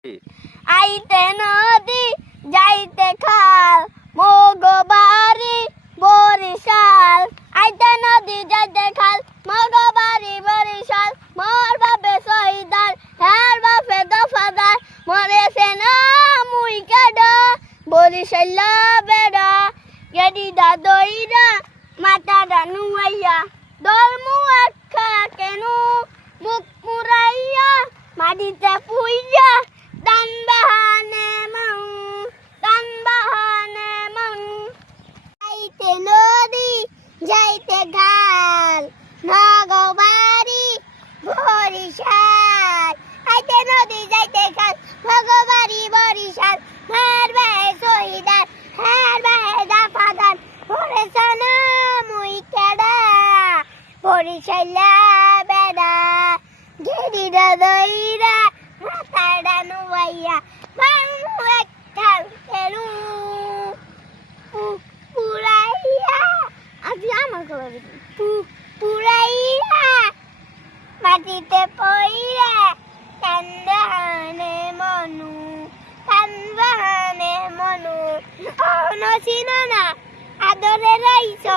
আইতে নদী যাইতে খাল মগবাড়ি বরিশাল। আইতে নদী যাইতে খাল মগবাড়ি বরিশাল। মোর বাপে শহীদার হের বাপে দফাদার মরেছে না মুই কেডা বরিশাল্লা বেড়া। গেডিদা দইরা মাথাটা নুয়াইয়া দলমু একটা কেনু মুখ মুরাইয়া মাটিতে পুইয়া দান বাহানে মাউ দান বাহানে মাউ। যাইতে নদী যাইতে খাল নগবাড়ি বরিশাল। আইতে নদী যাইতে খাল নগবাড়ি বরিশাল। হের বাহে শহীদার হের বাহে দফাদার মরেছে না মুই কেডা বরিশাল্লা বেড়া। গেডিদা দইরা মাথাটা নুয়াইয়া মামু একটা কেনু পুরাইয়া আজ আমার খবর পুরাইয়া মাটিতে পইরা কান্দাহানে মনু কান্দাহানে মনু অনসিনা না আদরে রাইছো